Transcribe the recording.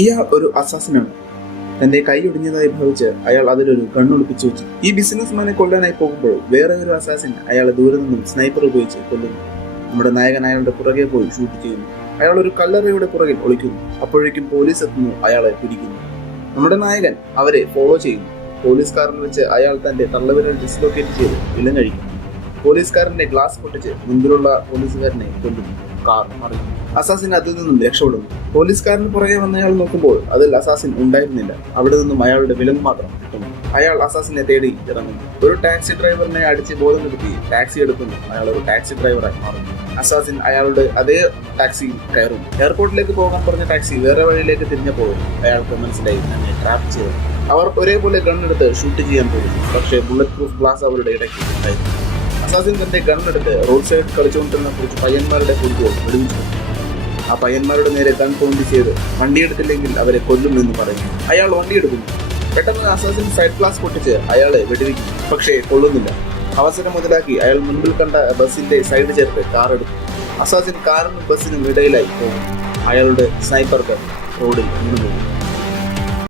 ഇയാൾ ഒരു അസാസിനാണ്. തന്റെ കൈ ഒടിഞ്ഞതായി ഭാവിച്ച് അയാൾ അതിലൊരു കണ്ണൊളിപ്പിച്ചു വെച്ചു. ഈ ബിസിനസ്മാനെ കൊല്ലാനായി പോകുമ്പോൾ വേറെ ഒരു അസാസിൻ അയാളെ ദൂരെ നിന്നും സ്നൈപ്പർ ഉപയോഗിച്ച് കൊല്ലുന്നു. നമ്മുടെ നായകൻ അയാളുടെ പുറകെ പോയി ഷൂട്ട് ചെയ്യുന്നു. അയാൾ ഒരു കല്ലറയുടെ പുറകിൽ ഒളിക്കുന്നു. അപ്പോഴേക്കും പോലീസ് എത്തുന്നു, അയാളെ പിടിക്കുന്നു. നമ്മുടെ നായകൻ അവരെ ഫോളോ ചെയ്യുന്നു. പോലീസുകാരൻ വെച്ച് അയാൾ തന്റെ തള്ളവിരൽ ഡിസ്ലൊക്കേറ്റ് ചെയ്ത് വിലങ്ങഴിക്കുന്നു. പോലീസുകാരന്റെ ഗ്ലാസ് പൊട്ടിച്ച് മുൻപിലുള്ള പോലീസുകാരനെ കൊല്ലുന്നു. കാർ മറിയുന്നു. അസാസിൻ അതിൽ നിന്നും രക്ഷപ്പെടുന്നു. പോലീസുകാരന് പുറകെ വന്നയാൾ നോക്കുമ്പോൾ അതിൽ അസാസിൻ ഉണ്ടായിരുന്നില്ല. അവിടെ നിന്നും അയാളുടെ വിലങ്ങ് മാത്രം കിട്ടുന്നു. അയാൾ അസാസിനെ തേടി ഇറങ്ങുന്നു. ഒരു ടാക്സി ഡ്രൈവറിനെ അടിച്ച് ബോധം കെടുത്തി ടാക്സി എടുക്കുന്നു. അയാൾ ഒരു ടാക്സി ഡ്രൈവറായി മാറുന്നു. അസാസിൻ അയാളുടെ അതേ ടാക്സിയിൽ കയറുന്നു. എയർപോർട്ടിലേക്ക് പോകാൻ പറഞ്ഞ ടാക്സി വേറെ വഴിയിലേക്ക് തിരിഞ്ഞപ്പോൾ അയാൾക്ക് മനസ്സിലായി തന്നെ ട്രാപ്പ് ചെയ്തു. അവർ ഒരേപോലെ ഗണ്ണെടുത്ത് ഷൂട്ട് ചെയ്യാൻ പോകുന്നു. പക്ഷേ ബുള്ളറ്റ് പ്രൂഫ് ഗ്ലാസ് അവരുടെ ഇടയ്ക്ക് ഉണ്ടായിരുന്നു. അസാസിൻ തന്റെ ഗണ്ണെടുത്ത് റോഡ് സൈഡ് കളിച്ചുകൊണ്ടിരുന്ന കുറച്ച് പയ്യന്മാരുടെ കുരുക്കോ വെടിവെച്ചു. ആ പയ്യന്മാരുടെ നേരെ ഗൺ പോയിന്റ് ചെയ്ത് വണ്ടിയെടുത്തില്ലെങ്കിൽ അവരെ കൊല്ലുമെന്ന് പറയുന്നു. അയാൾ വണ്ടിയെടുക്കുന്നു. പെട്ടെന്ന് അസാസിൻ സൈഡ് ഗ്ലാസ് പൊട്ടിച്ച് അയാളെ വെടിവെക്കുന്നു. പക്ഷേ കൊള്ളുന്നില്ല. അവസരം മുതലാക്കി അയാൾ മുൻപിൽ കണ്ട ബസിന്റെ സൈഡ് ചേർത്ത് കാർ എടുത്തു. അസാസിൻ കാറിനും ബസിനും ഇടയിലായി പോകും. അയാളുടെ സ്നൈപ്പർ ഗൺ റോഡിൽ വീണു പോകും.